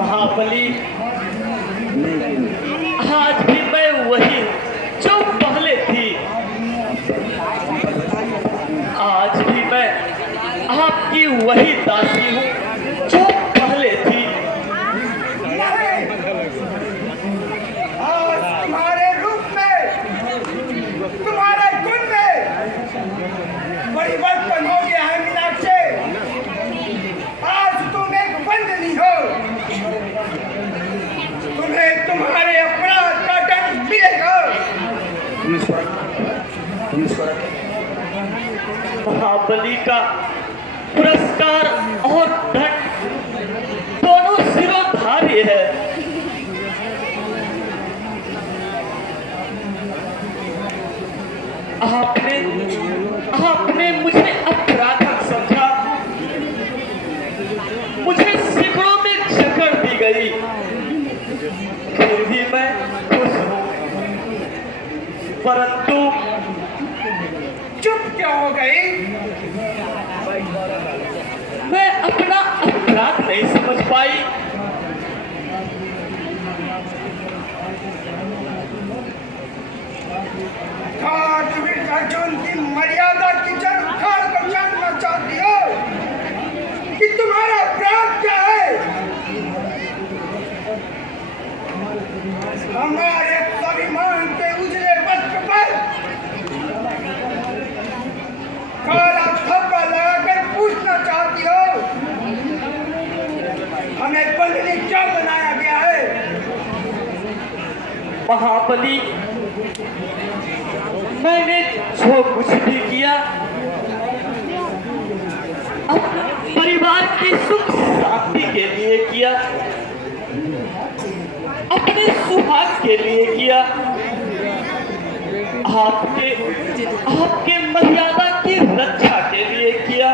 महाबली, आज भी मैं वही जो पहले थी। आज भी मैं आपकी वही दासी हूँ जो पहले थी। आज तुम्हारे रूप में, तुम्हारे गुण में परिवर्तन हो गया है मीनाक्षी। आज तुम एक बंदनी हो, तुम्हें तुम्हारे अपराध का दंड मिलेगा। महाबली का पुरस्कार और दंड दोनों सिरोधार्य है। आपने मुझे अपराधक समझा, मुझे सिकड़ों में जकड़ दी गई, फिर भी मैं खुश हूँ। परंतु चुप क्या हो गई? मैं अपना अपराध नहीं समझ पाई। अर्जुन की मर्यादा की जड़ उखाड़ कर जानना चाहती हो कि तुम्हारा अपराध क्या है? हमारे स्वाभिमान के उजले वस्त्र पर काला थप्पा लगाकर पूछना चाहती हो हमें बंदनी क्यों बनाया गया है? महाबली, मैंने जो कुछ भी किया अपने परिवार की सुख शांति के लिए किया, अपने सुहाग के लिए किया, आपके मर्यादा की रक्षा के लिए किया।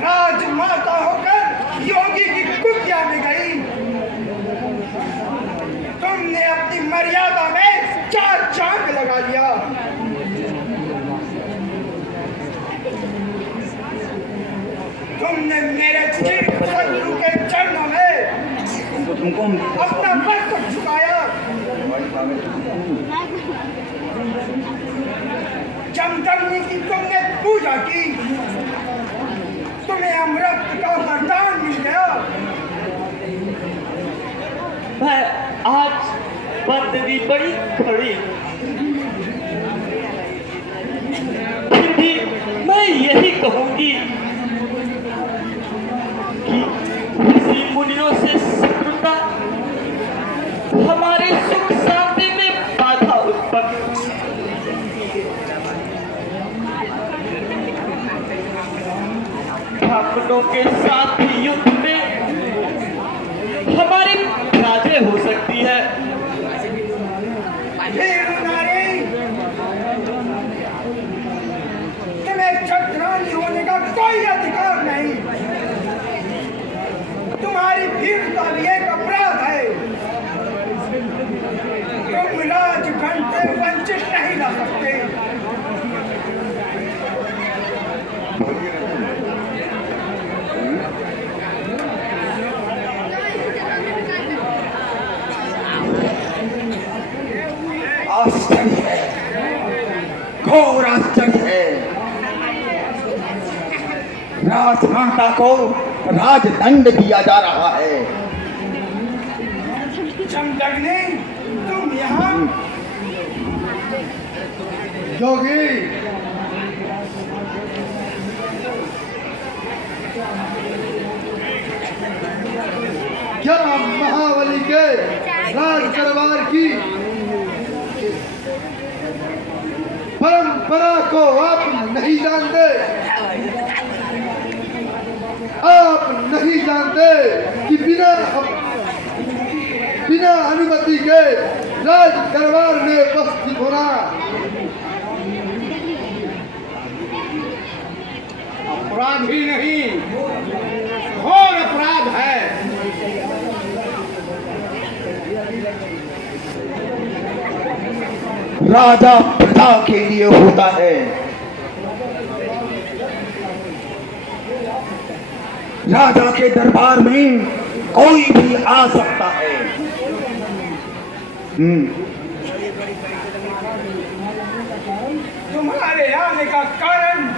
राजमाता होकर योगी की कुटिया में गई, तुमने अपनी मर्यादा में 4 चांद लगा लिया। तुमने मेरे सदगुरु के चरणों में अपना मस्तक झुकाया। जमदग्नि की तुमने पूजा की, तुम्हें अमृत का वरदान मिल गया। मैं आज बंदनी बड़ी खड़ी, फिर भी मैं यही कहूंगी कि ऋषि मुनियों से शत्रुता हमारे सुख शांति में बाधा उत्पन्न, ब्राह्मणों के साथ युद्ध में हमारी पराजय हो सकती है। तुम्हें क्षत्राणी होने का कोई अधिकार नहीं। तुम्हारी वीरता भी एक अपराध है। तुम राजगण से वंचित नहीं रह सकते। आश्चर्य है, घोर आश्चर्य है। राजमाता को राजदंड दिया जा रहा है। जमदग्नि, तुम यहाँ? योगी, क्या महाबली के राज दरबार की परंपरा को आप नहीं जानते? आप नहीं जानते कि बिना अनुमति के राज दरबार में उपस्थित होना अपराध ही नहीं, घोर अपराध है। राजा प्रजा के लिए होता है। राजा के दरबार में कोई भी आ सकता है। तुम्हारे आने का कारण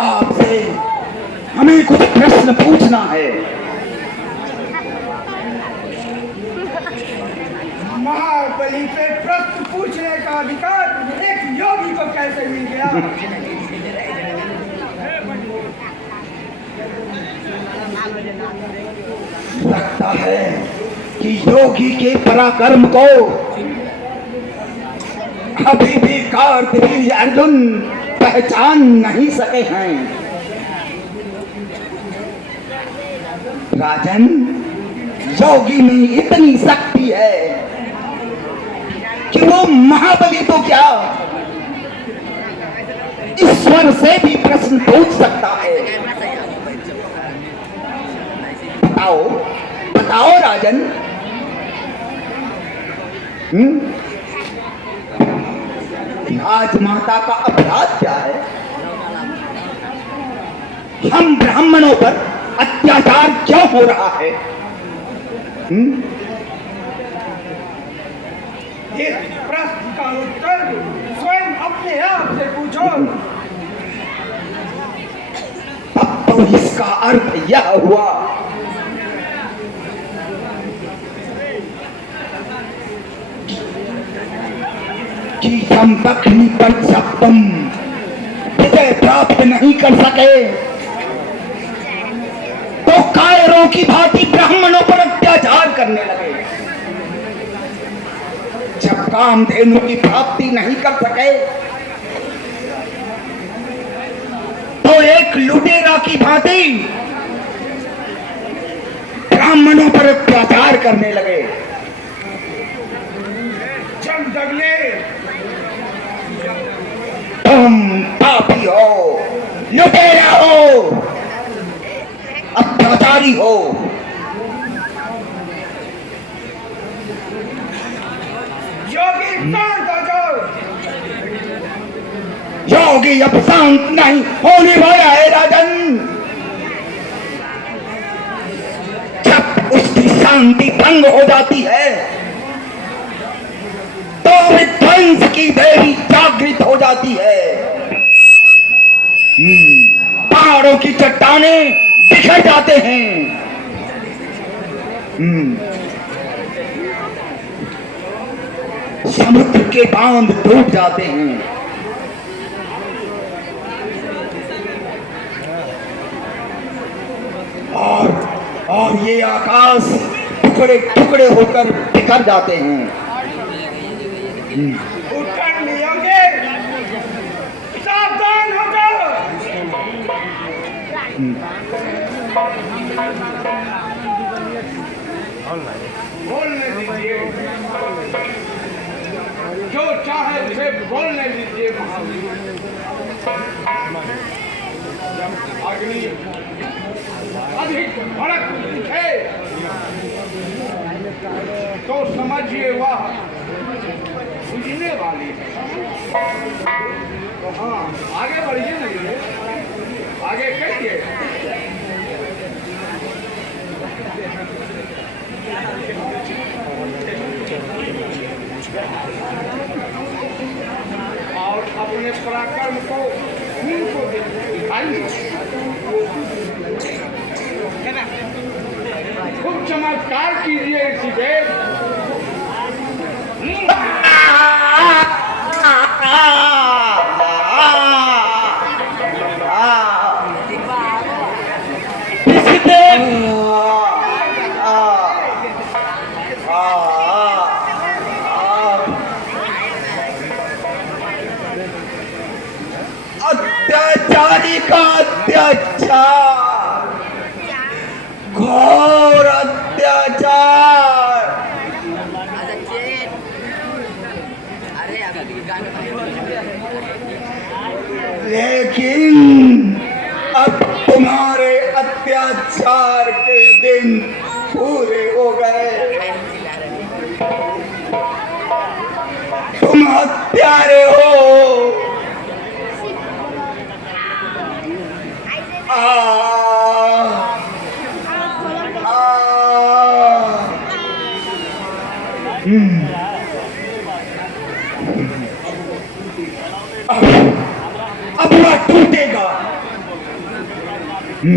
आपसे हमें कुछ प्रश्न पूछना है। महाबली से प्रश्न पूछने का अधिकार एक योगी को कैसे मिल गया? लगता है कि योगी के पराक्रम को अभी भी कार्तवीर्य अर्जुन पहचान नहीं सके हैं। राजन, योगी में इतनी शक्ति है कि वो महाबली तो क्या ईश्वर से भी प्रश्न पूछ सकता है। बताओ बताओ राजन। राजमाता का अपराध क्या है? हम ब्राह्मणों पर अत्याचार क्यों हो रहा है? इस प्रश्न का उत्तर स्वयं अपने आप से पूछो। अब तो इसका अर्थ यह हुआ कि हम दक्षिणी पर जब तुम विजय प्राप्त नहीं कर सके तो कायरों की भांति ब्राह्मणों पर अत्याचार करने लगे। जब कामधेनु की प्राप्ति नहीं कर सके तो एक लुटेरा की भांति ब्राह्मणों पर अत्याचार करने लगे। जमदग्नि, तुम पापी हो, लुटेरा हो, अत्याचारी हो। योगी शांत हो जाओ। योगी अब शांत नहीं होने वाला है राजन। जब उसकी शांति भंग हो जाती है तो विध्वंस की देवी जागृत हो जाती है। पहाड़ों की चट्टानें बिखर जाते हैं। समुद्र के बांध टूट जाते हैं। और ये आकाश टुकड़े टुकड़े होकर बिखर जाते हैं। उठकर लियोगे, सावधान हो जाओ। बोलने दीजिए, जो चाहे उसे बोलने दीजिए। अग्नि अधिक भड़क है तो समझिए वह बुझने वाली है। तो हाँ, आगे बढ़िए नहीं, आगे करिए। और अपने पराक्रम को उनको दिखाइए। खूब चमत्कार कीजिए इसी देव। अत्याचारी का अत्याचार, घोर अत्याचार। लेकिन अब तुम्हारे अत्याचार के दिन पूरे हो गए। तुम हत्यारे हो, और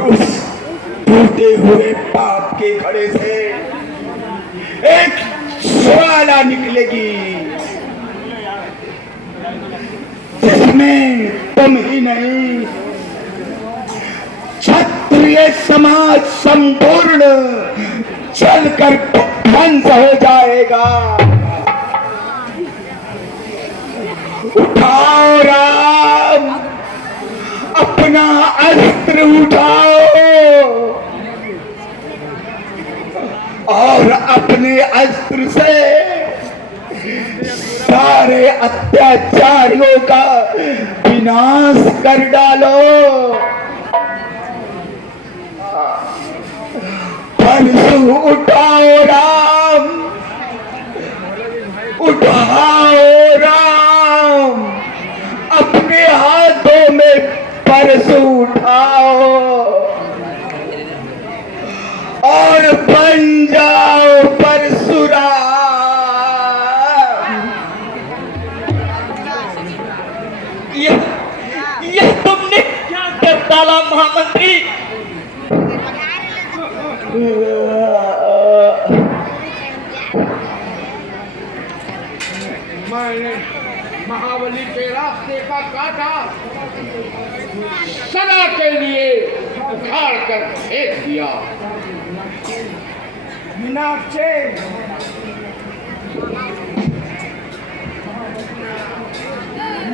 उस टूटे हुए पाप के घड़े से एक ज्वाला निकलेगी जिसमें तुम ही नहीं क्षत्रिय समाज संपूर्ण जलकर ध्वंस हो जाएगा। उठाओ राम, अपना अस्त्र उठाओ और अपने अस्त्र से सारे अत्याचारियों का विनाश कर डालो। परशु उठाओ राम, उठाओ राम, अपने हाथों में परशु उठाओ और बन जाओ परशुराम। यह तुमने क्या कर डाला महामंत्री? मैंने महाबली के रास्ते का काटा सदा के लिए उखाड़ कर फेंक दिया। मीनाक्षी,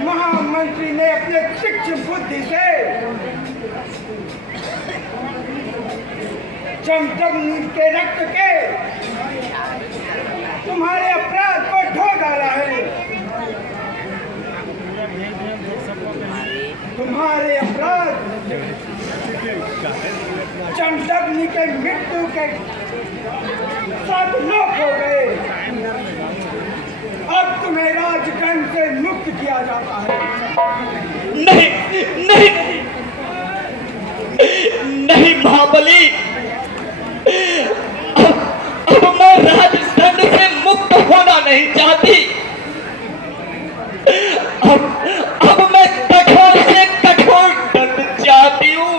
महामंत्री ने अपने तीक्ष्ण बुद्धि से चमचमनी के रक्त के तुम्हारे अपराध को धो डाला है। तुम्हारे अपराध चमचमनी के मृत्यु के साथ लोप हो गए। अब तुम्हें राजगण से मुक्त किया जाता है। नहीं नहीं नहीं महाबली, अब मैं राजदंड से मुक्त होना नहीं चाहती। अब मैं कठोर से कठोर दंड चाहती हूँ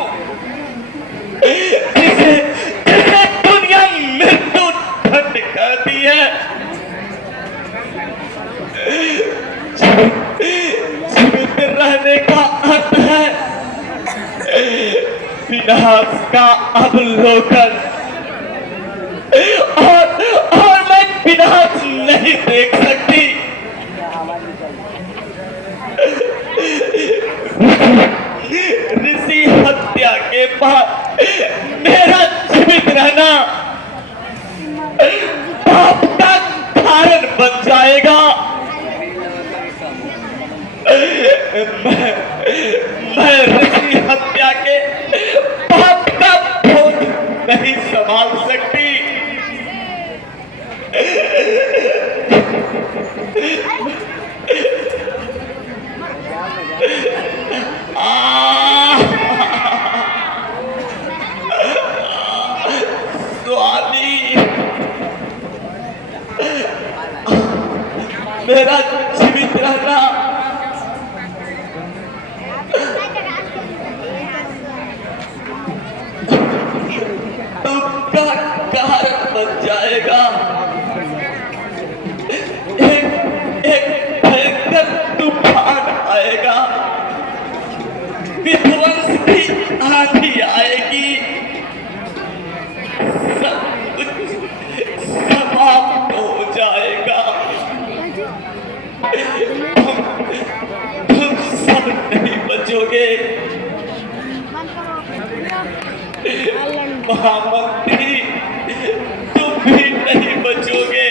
जिसे दुनिया मृत्यु दंड कहती है। जीवित रहने का अर्थ है विनाश का अवलोकन, और मैं विनाश नहीं देख सकती। ऋषि हत्या के बाद मेरा जीवित रहना पाप का कारण बन जाएगा। मैं ऋषि हत्या के पाप का बोझ नहीं संभाल सकती। स्वामी, मेरा जीवित रहना तुमका कारण बन जाएगा। एक भयंकर तूफान आएगा, विध्वंस की आंधी आएगी, सब कुछ समाप्त हो जाएगा। तुम सब नहीं बचोगे। महामंत्री, तुम भी नहीं बचोगे।